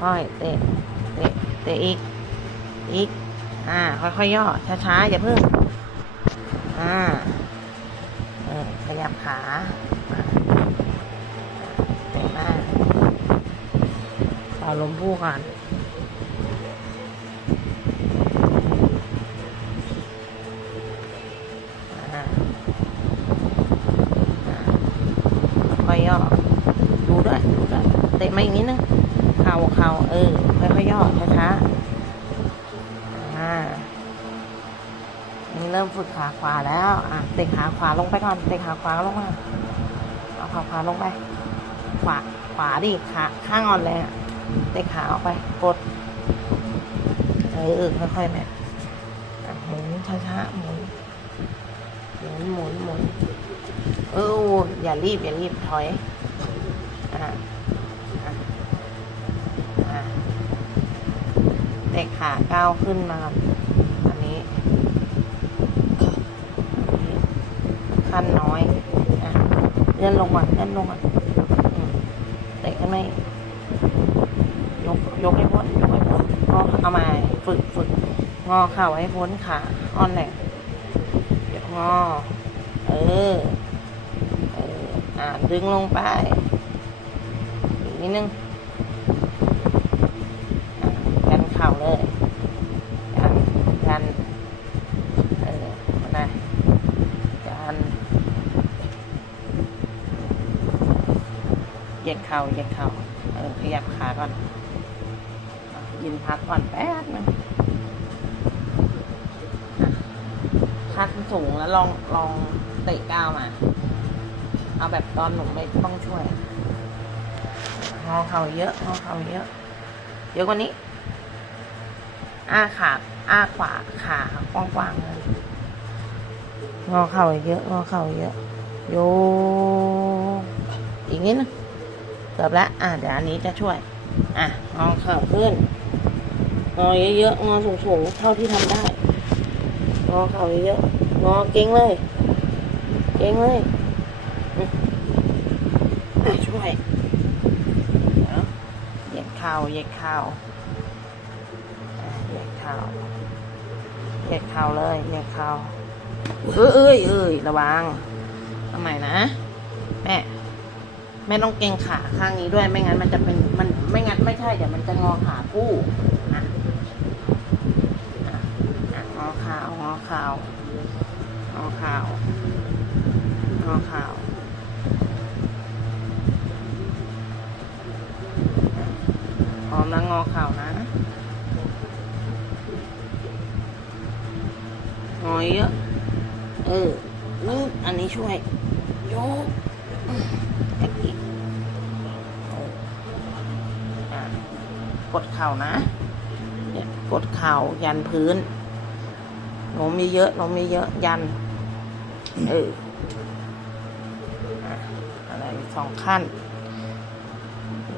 ค่อยๆเตะเตะเตะอีก อีก อ่า ค่อยๆย่อ ช้าๆ อย่าเพิ่ง อ่าเออขยับขามาเตะมากต่อลมพูก่อนอ่าอ่าค่อยย่อดูด้วยดูด้วยเตะมาอีกนิดนึง ข่าเข่าเออค่อยๆย่อช้าๆอ่านี่เริ่มฝึกขาขวาแล้วอะเตะขาขวาลงไปก่อนเตะขาขวาลงมาเอาขาขวาลงไป ขวาขวาดิขาข้างอ่อนเลยอะเตะขาออกไปกดเออค่อยๆแม่หมุนช้าๆหมุนหมุนหมุนหมุนเอออย่ารีบอย่ารีบถอย เตะขาก้าวขึ้นมาก่อนอันนี้ขั้นน้อยอะเลื่อนลงก่อนเลื่อนลงก่อนเตะขึ้นไม่ยกยกให้พ้นยกให้พ้นงอเอามาฝึกฝึกงอเข่าให้พ้นขาอ่อนแหลงเดี๋ยวงอ เออ เอออ่าดึงลงไปอีกนิดนึงอะกันเข่าเลยกันนเออมาได้กันเหยียดเข่าเหยียดเข่าเออขยับขาก่อน ยืนพักก่อนแป๊บนึงอะคัดสูงแล้วลองลองเตะก้าวมา เอาแบบตอนหนุ่มไม่ต้องช่วยงอเข่าเยอะงอเข่าเยอะ เยอะกว่านี้ อ้าขาอ้าขวาขากว้างๆเลยงอเข่าเยอะ งอเข่าเยอะ โยอีกนิดนึงเกือบแล้วอะเดี๋ยวอันนี้จะช่วย อะงอเข่าขึ้นงอเยอะๆงอสูงๆเท่าที่ทำได้งอเข่าเยอะงอเก่งเลย เก่งเลยช่วยเดี๋ยวเหยียดเข่าเหยียดเข่า ข่าเหยียดเข่าเลยเหยียดเข่าเอ้ยเอ้ยเอ้ยระวังทำไมนะ แม่แม่ต้องเกรงขาข้างนี้ด้วย ไม่งั้นมันจะเป็นมันไม่งั้นไม่ใช่เดี๋ยวมันจะงอขาคู่อะอะอะงอขางอขาวงอขาวงอขาวพร้อมแล้วงอเข่านะ งอเยอะ เออนี่อันนี้ช่วยยกตะกี้เอออะกดเข่านะ เนี่ยกดเข่ายันพื้นโน้มเยอะๆโน้มเยอะๆยัน เอออะอะไรสองขั้นอ